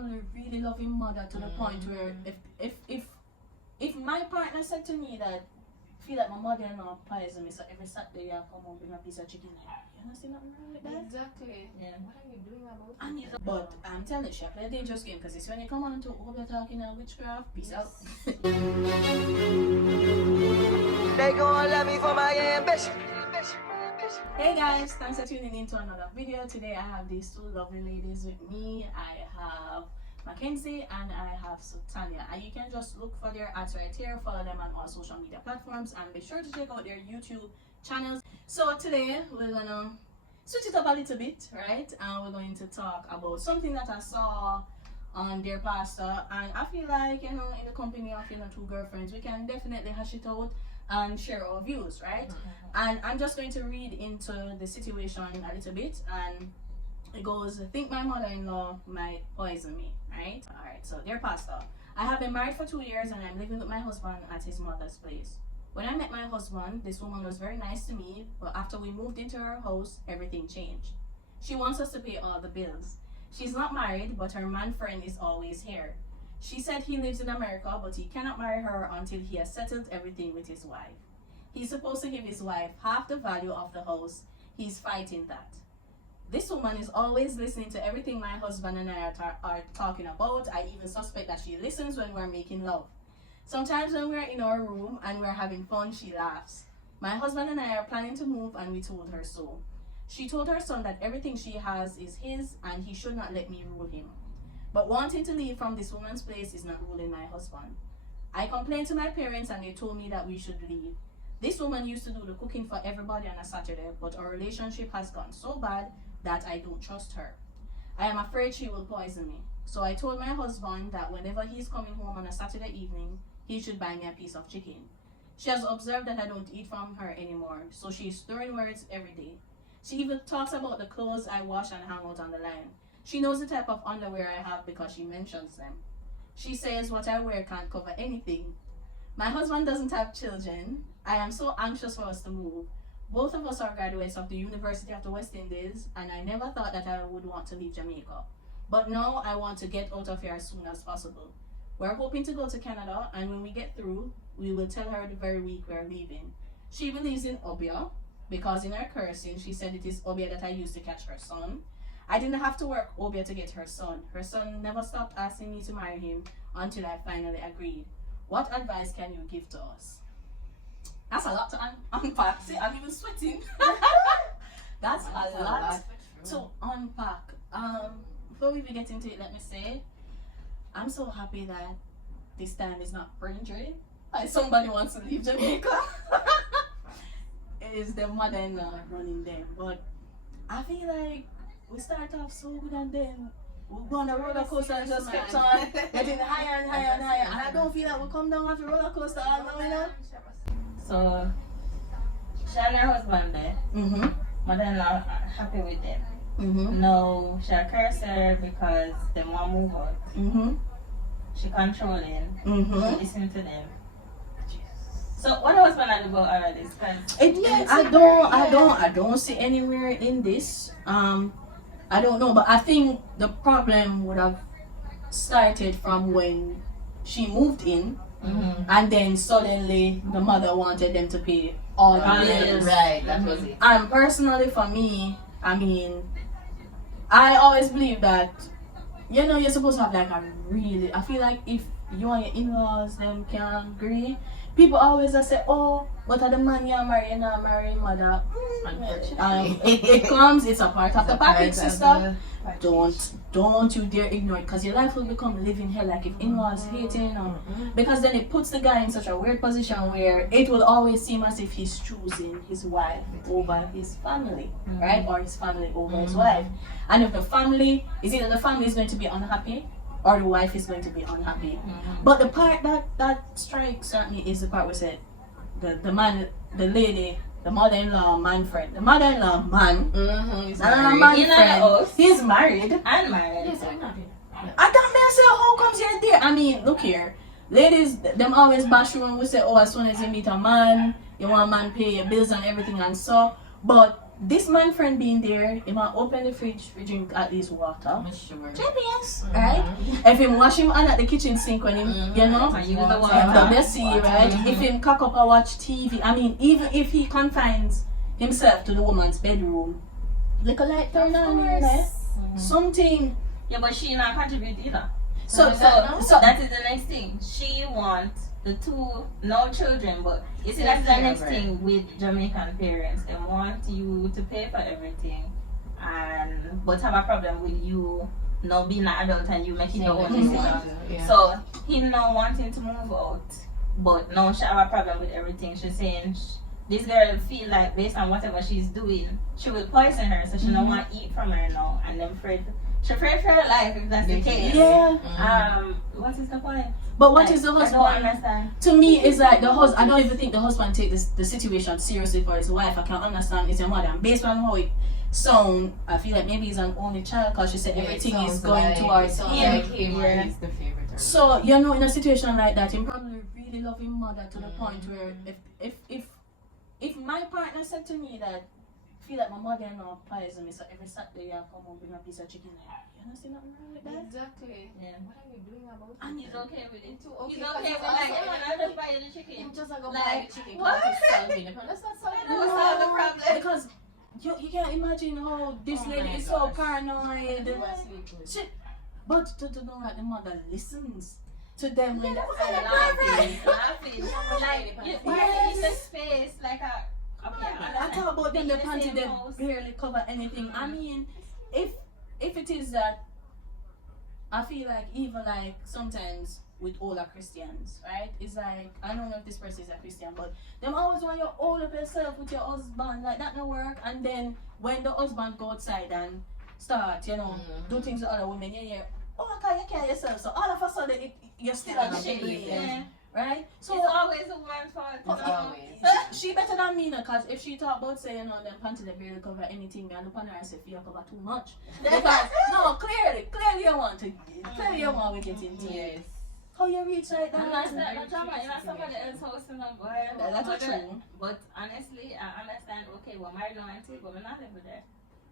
probably really loving mother to the point where if my partner said to me that feel like my mother-in-law poison me, so every Saturday I come home bring a piece of chicken, like, you don't see nothing wrong with that? Exactly. Yeah. What are you doing about it? But I'm telling you, she play a dangerous game because it's when you come on to over talking witchcraft, peace out. They gon' love me for my ambition. Hey guys, thanks for tuning in to another video. Today I have these two lovely ladies with me. I have Mackenzie and I have Sue-Tanya, and you can just look for their ads right here, follow them on all social media platforms, and be sure to check out their YouTube channels. So today we're gonna switch it up a little bit, right? And we're going to talk about something that I saw on their pastor, and I feel like, you know, in the company of, you know, two girlfriends, we can definitely hash it out and share our views, right? And I'm just going to read into the situation a little bit, and it goes, I think my mother-in-law might poison me, right? Alright, so dear pastor, I have been married for 2 years and I'm living with my husband at his mother's place. When I met my husband, this woman was very nice to me, but after we moved into her house, everything changed. She wants us to pay all the bills. She's not married, but her man friend is always here. She said he lives in America, but he cannot marry her until he has settled everything with his wife. He's supposed to give his wife half the value of the house. He's fighting that. This woman is always listening to everything my husband and I are talking about. I even suspect that she listens when we're making love. Sometimes when we're in our room and we're having fun, she laughs. My husband and I are planning to move, and we told her so. She told her son that everything she has is his and he should not let me rule him. But wanting to leave from this woman's place is not ruling my husband. I complained to my parents and they told me that we should leave. This woman used to do the cooking for everybody on a Saturday, but our relationship has gone so bad that I don't trust her. I am afraid she will poison me. So I told my husband that whenever he's coming home on a Saturday evening, he should buy me a piece of chicken. She has observed that I don't eat from her anymore, so she's throwing words every day. She even talks about the clothes I wash and hang out on the line. She knows the type of underwear I have because she mentions them. She says what I wear can't cover anything. My husband doesn't have children. I am so anxious for us to move. Both of us are graduates of the University of the West Indies, and I never thought that I would want to leave Jamaica. But now I want to get out of here as soon as possible. We're hoping to go to Canada, and when we get through, we will tell her the very week we're leaving. She believes in Obia, because in her cursing, she said it is Obia that I used to catch her son. I didn't have to work Obia to get her son. Her son never stopped asking me to marry him until I finally agreed. What advice can you give to us? That's a lot to unpack. See, I'm even sweating. That's a lot to unpack. Before we even get into it, let me say, I'm so happy that this time is not brain drain. Like somebody wants to leave Jamaica. It is the mother-in-law running them. But I feel like we start off so good and then we'll go on a roller coaster and just kept on getting higher and higher and higher. And I don't feel like we'll come down off the roller coaster all the way now. So, she and her husband there, mother-in-law happy with them. No, she curse her because they want to move out. She controlling, she listening to them. So, what the husband had to go all of this? I don't see anywhere in this. I don't know, but I think the problem would have started from when she moved in. And then suddenly the mother wanted them to pay all the bills. Right, that was it. And personally for me, I mean, I always believe that, you know, you're supposed to have like I feel like if you and your in-laws them can agree, people always say, oh, but the man you're marrying, you're not marrying mother. It comes, it's a part of the package, sister. Don't you dare ignore it, because your life will become living hell, like if in-laws hating, because then it puts the guy in such a weird position where it will always seem as if he's choosing his wife over his family, right? Or his family over his wife. And if the family, is either the family is going to be unhappy or the wife is going to be unhappy. But the part that strikes me is the part where said the man, the lady, the mother-in-law man friend. The mother-in-law man. He's man married. friend. He's married. And married. I don't mean say how comes you're there. I mean, look here. Ladies, them always bash you when we say, oh, as soon as you meet a man, you want a man pay your bills and everything and so. But this man friend being there, he might open the fridge to drink at least water. I'm sure. GPS, right? If him wash him hand at the kitchen sink when him, you know, And use the and water. the sea, right? If him cock up and watch TV, I mean, even if he confines himself to the woman's bedroom, little light turn on here, right? Something. Yeah, but she not contribute either. So That is the next thing. She wants the two, no children, but you see that's the next thing with Jamaican parents. They want you to pay for everything, and but have a problem with you not being an adult and you making your own decisions. Yeah. So him not wanting to move out, but now she have a problem with everything. She's saying this girl feel like based on whatever she's doing, she will poison her, so she don't want to eat from her now, and then she afraid for her life if that's the case. Yeah. What is the point? But what is the I don't husband? understand. To me, it's like the husband. I don't even think the husband take the situation seriously for his wife. I can understand it's your mother, and based on how it sound, I feel like maybe he's an only child because she said everything is going towards him. Like him, yeah. He's the favorite. So you know, in a situation like that, him probably really love his mother to the point where if my partner said to me that I feel like my mother-in-law poison me, so every Saturday I come and bring a piece of chicken, like, you don't see nothing wrong with that? Exactly. Yeah. What are you doing about it? And he's okay with it. Too He's okay okay because with like, also- I'm just buying the chicken. I'm just like, Like, buy the chicken what? because it's solving the problem. That's not solving I know. solve the problem. Because you can't imagine how this Oh lady my is so gosh. paranoid. Shit. But to know that the mother listens to them when they're Laughing. Like, why in the space, like a... Okay, I talk about them, the in the panty same they house. barely cover anything. I mean, if it is that, I feel like even like sometimes with older Christians, right? It's like, I don't know if this person is a Christian, but them always want you hold up yourself with your husband, like that no work. And then when the husband go outside and start, you know, do things with other women, you hear, oh, okay, you care yourself. So all of a sudden, you're still on the shade, Yeah. right? So It's always a woman's fault. It's always. she better than me, because if she talk about saying, you know, them panty they barely cover anything, me and look on her and say, you cover too much. Because, no, clearly you want to get into it. Yes. How you reach like And that? that's not drama in somebody else's house in a boy. That's not true. But honestly, I understand, okay, we're married on auntie, but we're not living there.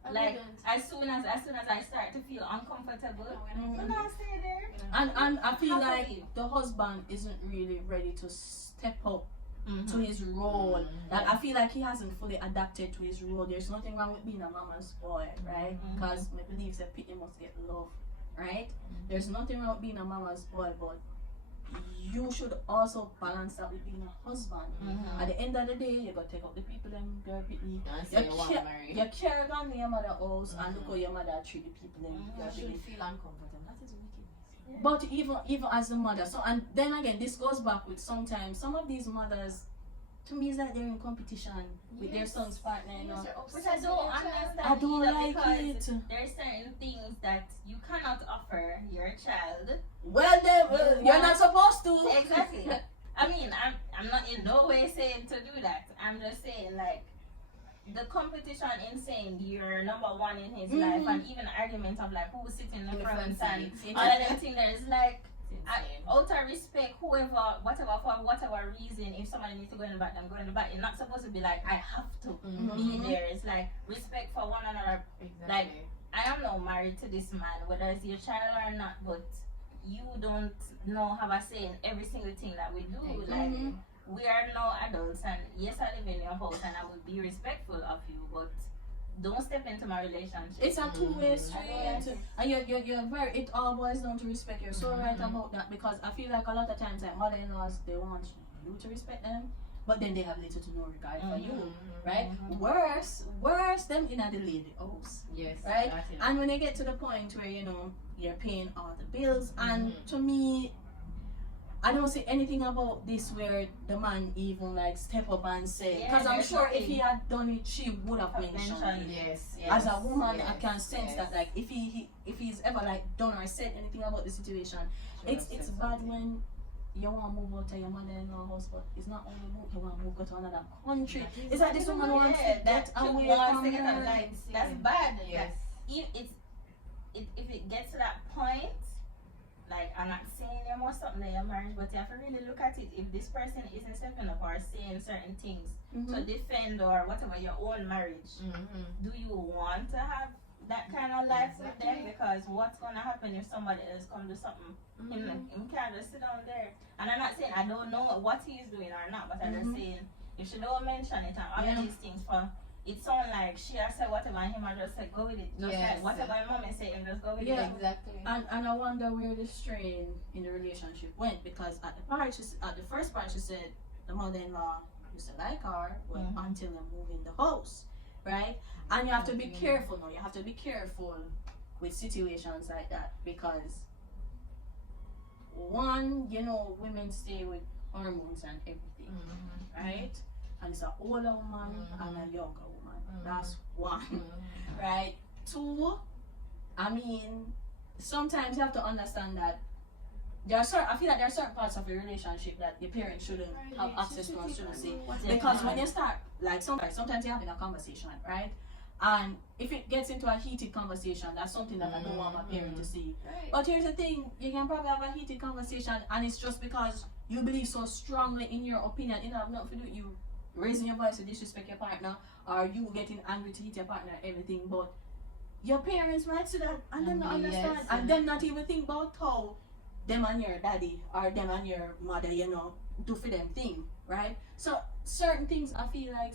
I Like, wouldn't. as soon as I start to feel uncomfortable, we're not stay there. And I feel Half of like you. the husband isn't really ready to step up to his role. Like I feel like he hasn't fully adapted to his role. There's nothing wrong with being a mama's boy, right? Because my belief that people must get love, right? There's nothing wrong with being a mama's boy, but you should also balance that with being a husband. At the end of the day, you gotta take up the people and girl people. Don't say you want to marry. You carry on your mother house and look how your mother treat the people and You girl should people. feel uncomfortable. That is wickedness. But even as a mother, so and then again, this goes back with sometimes some of these mothers, to me, it's like they're in competition with their son's partner. You know, Which I don't understand. I don't either, like because it. there are certain things that you cannot offer your child. Well, you're not supposed to. Exactly. I mean, I'm not in no way saying to do that. I'm just saying, like, the competition in saying you're number one in his life, and even arguments of like who's sitting in the front and all of them things. There is like, out of respect, whoever, whatever, for whatever reason, if somebody needs to go in the back, then go in the back. It's not supposed to be like I have to be there. It's like respect for one another. Exactly. Like, I am now married to this man, whether it's your child or not, but you don't know have a say in every single thing that we do. Like, we are now adults, and yes, I live in your house and I will be respectful of you, but don't step into my relationship. It's a two-way street, and you're very. It all boils down to respect. You're so right about that, because I feel like a lot of times, like mother-in-laws, they want you to respect them, but then they have little to no regard for you, right? Worse them in the lady house, Yes. right? And when they get to the point where you know you're paying all the bills, and to me, I don't see anything about this where the man even like step up and say, because I'm sure if he had done it, she would have mentioned it. Yes. As a woman, I can sense that like if he's ever like done or said anything about the situation, it's bad when you want to move out to your mother-in-law house, but it's not only move, you want to move go to another country. It's like this woman wants to get away from her. That's bad. Yes. If it gets to that point, like, I'm not saying you must something in your marriage, but you have to really look at it. If this person isn't stepping up or saying certain things to defend or whatever your own marriage, do you want to have that kind of life with them? Because what's gonna happen if somebody else come do something? Him can't just sit down there. And I'm not saying I don't know what he is doing or not, but I'm just saying if she don't mention it and all of these things for it sound like she has said whatever and him I just said go with it. Just like whatever my mom is saying, just go with it. Exactly. And I wonder where the strain in the relationship went, because at the first part she said the mother-in-law used to like her until they move in the house, right? And you have to be careful now. You have to be careful with situations like that, because one, you know, women stay with hormones and everything, right? And it's an older woman and a younger woman. That's one, right? Two, I mean, sometimes you have to understand that I feel like there are certain parts of a relationship that your parents shouldn't have access to and shouldn't see. Because when you start, like sometimes you're having a conversation, right? And if it gets into a heated conversation, that's something that I don't want my parent to see. But here's the thing, you can probably have a heated conversation and it's just because you believe so strongly in your opinion. It have nothing to do with you raising your voice to disrespect your partner or you getting angry to hit your partner and everything. But your parents might see that and them not understand and them not even think about how them and your daddy or them and your mother, you know, do for them thing, right? So certain things I feel like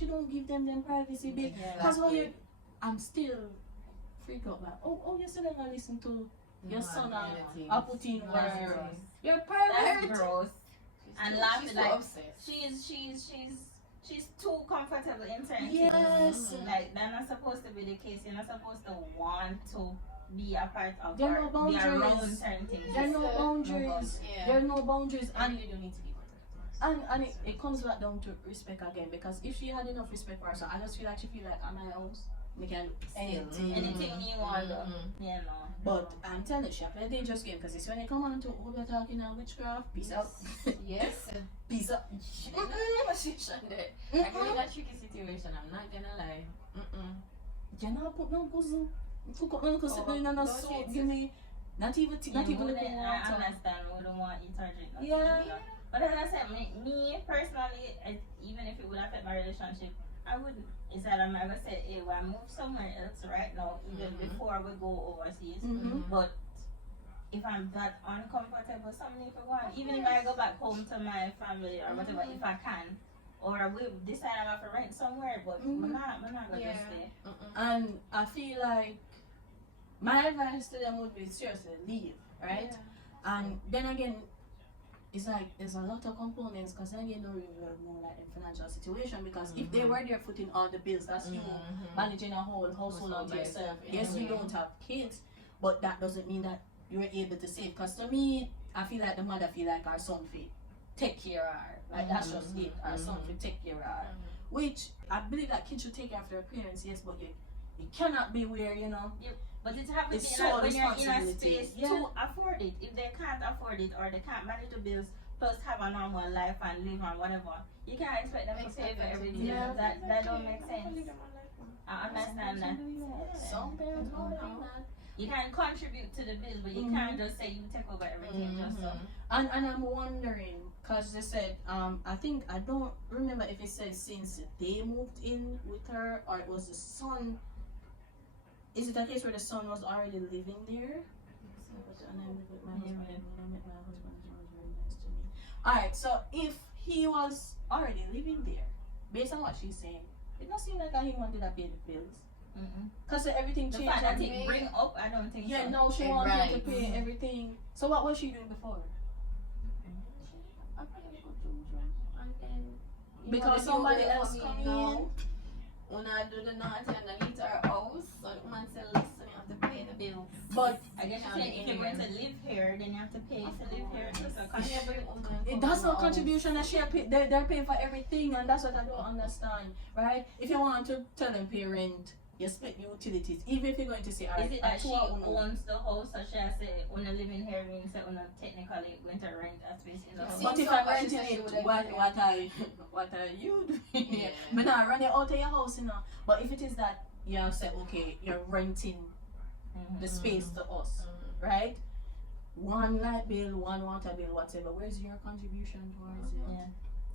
you don't give them privacy, because I'm still freak out like, oh, you still gonna listen to your son and put in where your That's parents. gross. And laughing like obsessed. she's too comfortable in certain Yes. things. Like that's not supposed to be the case. You're not supposed to want to be a part of There are or no be boundaries. around certain things. There are no boundaries. There are no boundaries, And you don't need to be and it comes back down to respect again, because if she had enough respect for herself, I just feel like she feel like, am I house? We can do Anything you want, you know. But I'm telling you, she have a dangerous game, because it's when they come on to we're talking now witchcraft, peace out. Yes. Peace out. She didn't know what she should do. Like in a tricky situation, I'm not gonna lie. You know, put no bosom. Cook up no sit in no soup. Give me not even I water. understand. We don't want eat or drink. Yeah. But as I said, me personally, even if it would affect my relationship, I wouldn't. Instead, I'm gonna say, hey, well, I move somewhere else right now, even before we go overseas. But if I'm that uncomfortable, something if I want, even if I go back home to my family or whatever, if I can, or we decide I'm gonna rent somewhere, but I'm not gonna just stay. And I feel like my advice to them would be seriously leave, right? And then again, it's like there's a lot of components, because then you don't really know like the financial situation, because if they were there footing all the bills, that's you managing a whole household on yourself. Yes, you don't have kids, but that doesn't mean that you're able to save. Because to me, I feel like the mother feel like our son feel take care of her. Like that's just it. Our son feel take care of her. Which I believe that kids should take after their parents, yes, but you cannot be where, you know. But it have to be It's like so when you're in a responsibility. space to afford it. If they can't afford it or they can't manage the bills plus have a normal life and live and whatever, you can't expect them to pay for everything. Yeah. That don't make sense. I understand that. Some parents don't do that. You can contribute to the bills, but you can't just say you take over everything just so. And I'm wondering, because they said, I don't remember if it said since they moved in with her or it was the son. Is it a case where the son was already living there? Alright, so if he was already living there, based on what she's saying, it doesn't seem like he wanted to pay the bills. Because everything The changed. fact that and it bring up, I don't think yeah, so. no, she wanted to pay everything. So what was she doing before? Because somebody else come in. When I do the naughty underneath our house, so the man said, listen, you have to pay the bills. But I guess you're saying if you're going to live here, then you have to pay to live here. So that's no contribution that she pay. They're paying for everything, and that's what I don't understand, right? If you want to tell them pay rent, you split utilities. Even if you're going to say, is it that she owns the house, so she has to say, when I live in here, means that when I technically going to rent a space in the house? But if I'm renting it, what are you doing? Yeah. But now run it out of your house, you know. But if it is that you say, okay, you're renting the space to us, right? one light bill, one water bill, whatever. Where's your contribution towards it? Yeah.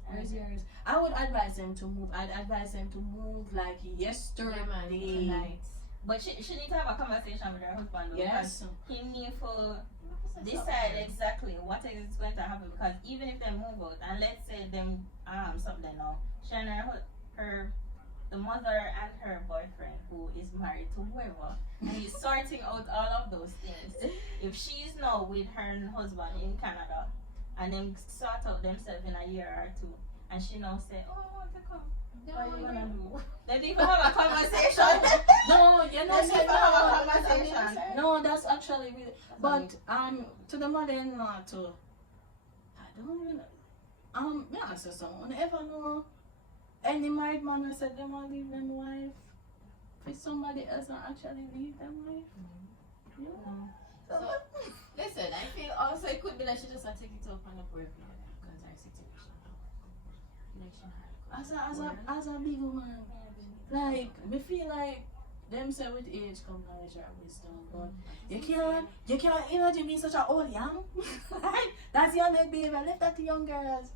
Where's yours? I would advise them to move. I'd advise them to move like yesterday. Yeah, man, tonight. But she need to have a conversation with her husband. Though, Yes. because he need to decide exactly what is going to happen. Because even if they move out, and let's say them something now, she and her the mother and her boyfriend who is married to whoever, and he's sorting out all of those things. If she's now with her husband in Canada, and then sort out themselves in a year or two, and she now say, "Oh, I want to come." What are you gonna do? They didn't even have a conversation. No, you're not They didn't saying even have a conversation. No, that's actually really. But to the mother-in-law too. I don't even. Me ask you something. Ever know any married man who said they want to leave them wife for somebody else and actually leave them wife? So, listen, I feel also it could be that she just want to take it up on the work because her situation. As a big woman, like me feel like them say with age come knowledge or wisdom, but you can't imagine me such a old young. That's young baby. Left that to young girls.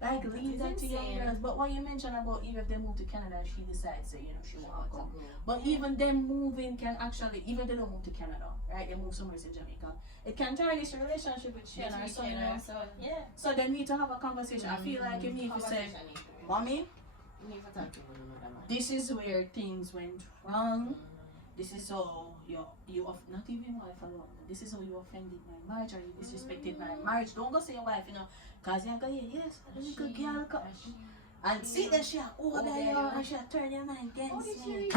Like leave that to young girls. But what you mentioned about even if they move to Canada, she decides say she want to come. But even them moving can actually, even they don't move to Canada, right? They move somewhere in Jamaica. It can tarnish the relationship with she and her son. Yeah. So they need to have a conversation. I feel like you need to say, Mommy, this is where things went wrong. This is how you not even wife alone. This is how you offended my marriage or you disrespected my marriage. Don't go say your wife, cause you're going, yes, the little girl come. And see that she over there and she turn your mind against me.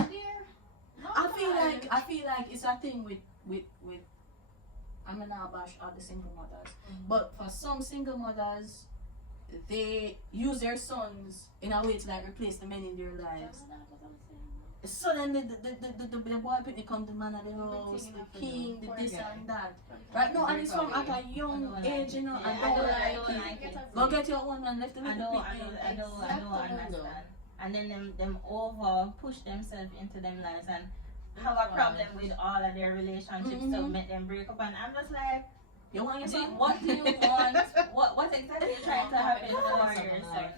I feel like it's a thing with I'm not bash all the single mothers. But for some single mothers, they use their sons in a way to like replace the men in their lives. So then the boy picnic come the man of the house, the king, the this and that. Right now, and it's from at a young age, and don't like it. Go get your own and left the little I don't understand. And then them over push themselves into them lives and have a problem with all of their relationships to make them break up. And I'm just like, you want your son? what do you want? What exactly you trying to happen for yourself?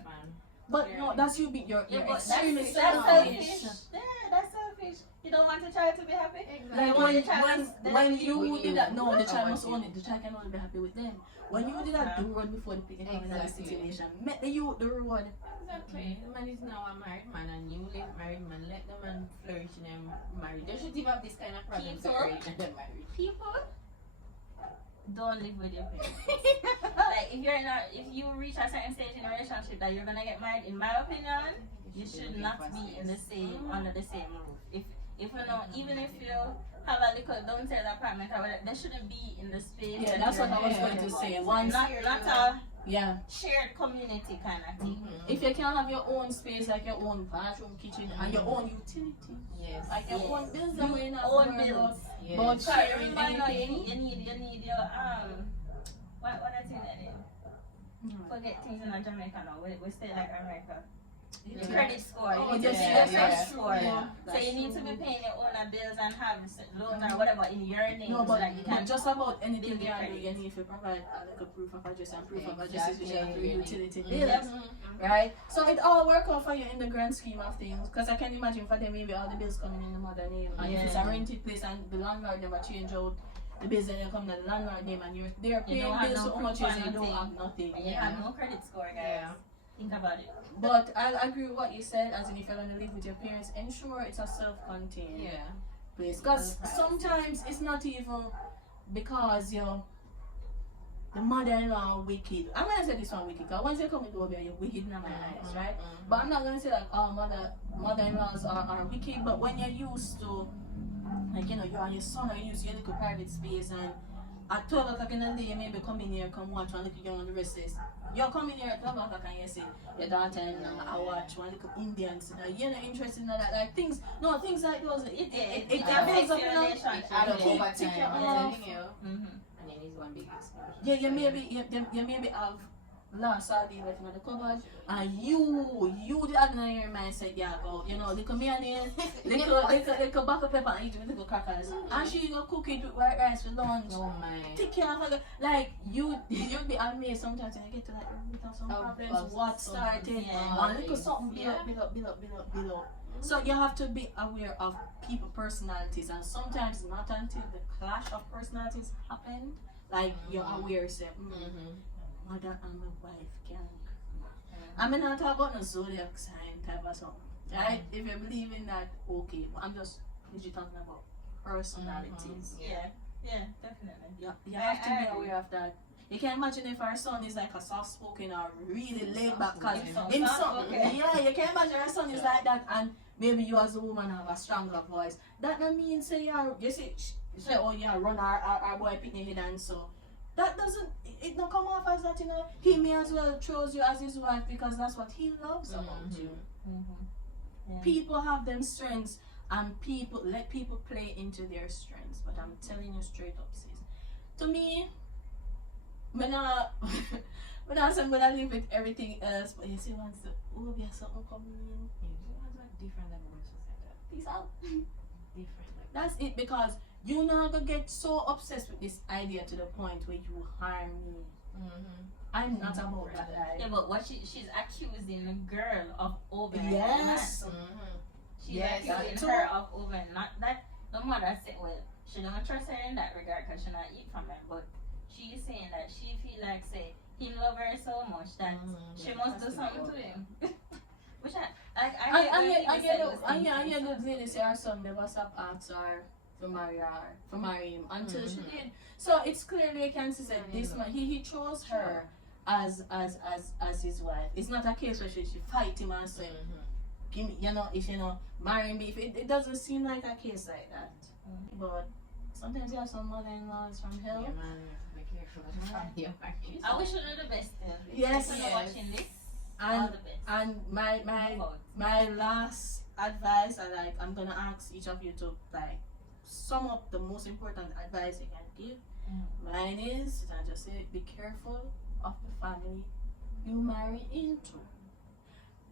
But no, that's you being you're extremely selfish. Yeah, that's selfish. You don't want the child to be happy? Like when you did that, no, the child must own it. The child can only be happy with them. When you did that, do run before the picking up in that situation. Make the youth the reward. Exactly. The man is now a married man and you live married man. Let the man flourish in their marriage. They should give up this kind of problem to marriage and their marriage. People don't live with your parents. Like if you reach a certain stage in a relationship that you're gonna get married, in my opinion, you should not be in the same under the same roof. If you know, even if you have a little downstairs apartment or whatever, they shouldn't be in the space. Yeah, that's what I was going to say. Not a Yeah. shared community kind of thing. If you can have your own space, like your own bathroom, kitchen, and your own utility, like your own bills, and we're not own bills. But sharing you anything. need your what I think that is. Forget things in Jamaica now. We stay like America. The credit score. Oh, You need to yes, see yes, your that's credit true, score. yeah. So you need to be paying your own bills and have loans or whatever in your name. No, so but, that you can just about anything build you your can do, credit. you need to provide a little proof of address and proof of address is Exactly. your utility bills. Yep. Right? So it all work out for you in the grand scheme of things. Because I can imagine for them maybe all the bills coming in the mother name. And if it's a rented place and the landlord never change out the bills that they come in the landlord name and they're paying bills so much as you don't have nothing. And you have no credit score, guys. Think about it. But I agree with what you said, as in if you're going to live with your parents, ensure it's a self-contained place. Because sometimes it's not even because the mother-in-law wicked. I'm going to say this one wicked, because once you come into over, you're wicked in my eyes, right? But I'm not going to say like, oh, mother-in-laws are wicked, but when you're used to, like, you and your son, or you use your little private space, and at 12 o'clock in the day, you maybe come in here, come watch one little young on the rest is. You're coming here at 12 o'clock and you say, your daughter and I watch one little Indians. You're not interested in that. Like things like those. It builds up in relationship. I don't keep over ticking time. off. And then it's one big explosion. Yeah, you maybe have last Saturday left in the cupboard, and you the other in your mind said, yeah, go, you know, little mayonnaise, little butter pepper, and eat with little crackers. And she go cook it with white rice for lunch. Oh my. Take care of her. Like, you'd be amazed sometimes when you get to like, without some problems, what started, and little something build up. So you have to be aware of people personalities, and sometimes not until the clash of personalities happened, like you're aware, say, mother and my wife can. I mean, not talk about no zodiac sign type of something, right? If you believe in that, okay. But I'm just literally talking about personalities. Yeah, definitely. You have to be aware of that. You can imagine if our son is like a soft-spoken or really laid back, cause him son, yeah, you can imagine our son is like that, and maybe you as a woman have a stronger voice. That don't mean say you say oh yeah, run our boy picnic head, and so that doesn't, it don't come off as that, you know. He may as well choose you as his wife because that's what he loves about you. Yeah. People have them strengths, and let people play into their strengths. But I'm telling you straight up, sis. To me, when I live with everything else, but you see once the be something coming in, Different than most society. peace out. Different. That's it, because you're not gonna get so obsessed with this idea to the point where you harm me. I'm not about that life. Yeah, but what she's accusing the girl of over. Yes. She's Yes, accusing her of over. Not that the mother said, well, she don't trust her in that regard because she not eat from him, but she's saying that she feel like, say, he love her so much that she must do something to him. Which I get the lady say her son never stop ask her to marry him until she did. So it's clearly you can see that this man he chose her as his wife. It's not a case where she fight him and say, give me, you know, if you know, marry me. If it doesn't seem like a case like that. But sometimes you have some mother-in-laws from hell. Yeah, man, be careful with the family you're marrying. I wish you knew the best. Yes. Watching this. And All the best. and my last advice, I'm gonna ask each of you to like sum up the most important advice you can give. Mine is, I just say, be careful of the family you marry into.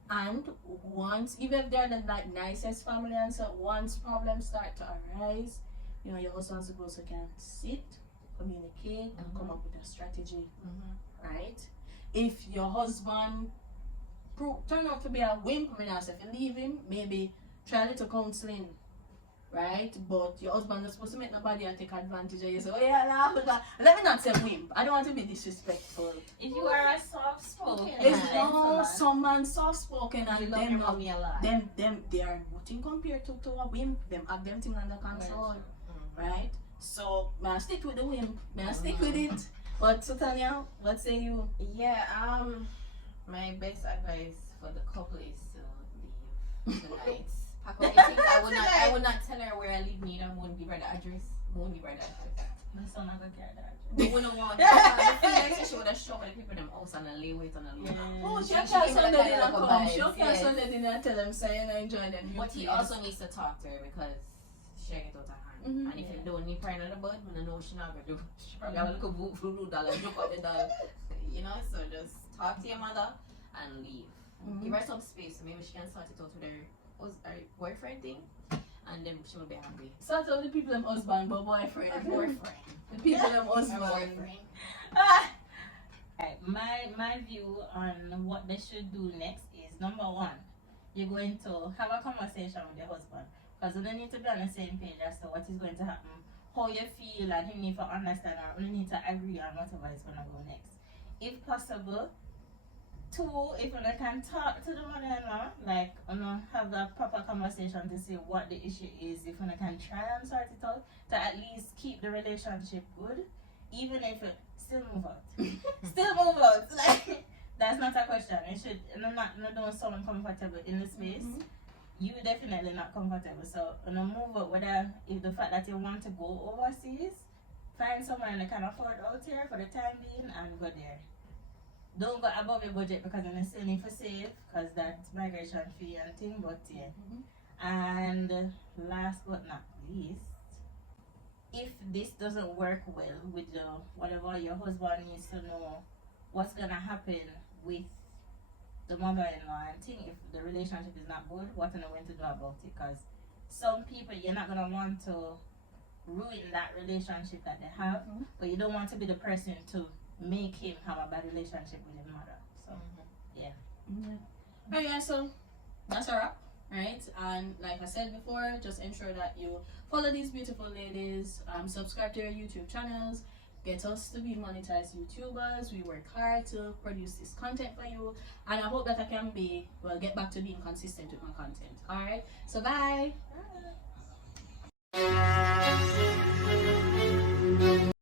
And once, even if they're the like nicest family, and so once problems start to arise, you know, your husband's supposed to can sit, communicate, and come up with a strategy, right? If your husband turn out to be a wimp, if you leave him, maybe try a little counseling, right? But your husband is supposed to make nobody take advantage of you. So, oh yeah, nah, let me not say wimp. I don't want to be disrespectful. If you are a soft spoken, some man soft spoken, and You love your mommy a lot. them they are nothing compared to a wimp. Them have them thing under control, right? So may I stick with the wimp? May I stick with it? But Sue-Tanya, what say you? Yeah, my best advice for the couple is to leave tonight. Pack up your things. I would not tell her where I live. Neither won't give her the address. Won't give her the address. My son not gonna care that. They wouldn't want. I feel like she would have shown the people them house and a lay wait on a look. Oh, she Yeah, can't she Sunday give her dinner like a come. vibe, She can't yes. Sunday dinner tell them say you enjoy them. But he also needs to talk to her because she get out of hand. And if you don't need prying on the bud, I know she not gonna do. She probably have a little voodoo doll and jump out the doll. You know, so just talk to your mother and leave. Give her some space so maybe she can sort it out with her boyfriend thing, and then she will be happy. Sort out the people them husband but boyfriend. Boyfriend. The people them husband. Boyfriend. Right, my view on what they should do next is, number one, you're going to have a conversation with your husband, because you don't need to be on the same page as to what is going to happen, how you feel, and you need to understand, or you need to agree on whatever is going to go next. If possible, two, if you can talk to the mother-in-law, like, have a proper conversation to see what the issue is, if you can try and sort it out, to at least keep the relationship good, even if it still move out. Still move out. Like, that's not a question. It should not doing someone comfortable in the space. You definitely not comfortable. So move out, whether if the fact that you want to go overseas, find someone that can afford out here for the time being and go there. Don't go above your budget because you still need to save, because that's migration fee and thing, but yeah. And last but not least, if this doesn't work well with whatever your husband needs to know what's gonna happen with the mother-in-law and thing if the relationship is not good, what are you going to do about it? Because some people you're not gonna want to ruin that relationship that they have, but you don't want to be the person to make him have a bad relationship with his mother. So yeah. Alright guys, so that's a wrap, right? And like I said before, just ensure that you follow these beautiful ladies, subscribe to their YouTube channels, get us to be monetized YouTubers. We work hard to produce this content for you, and I hope that I can get back to being consistent with my content. Alright, so bye. Bye.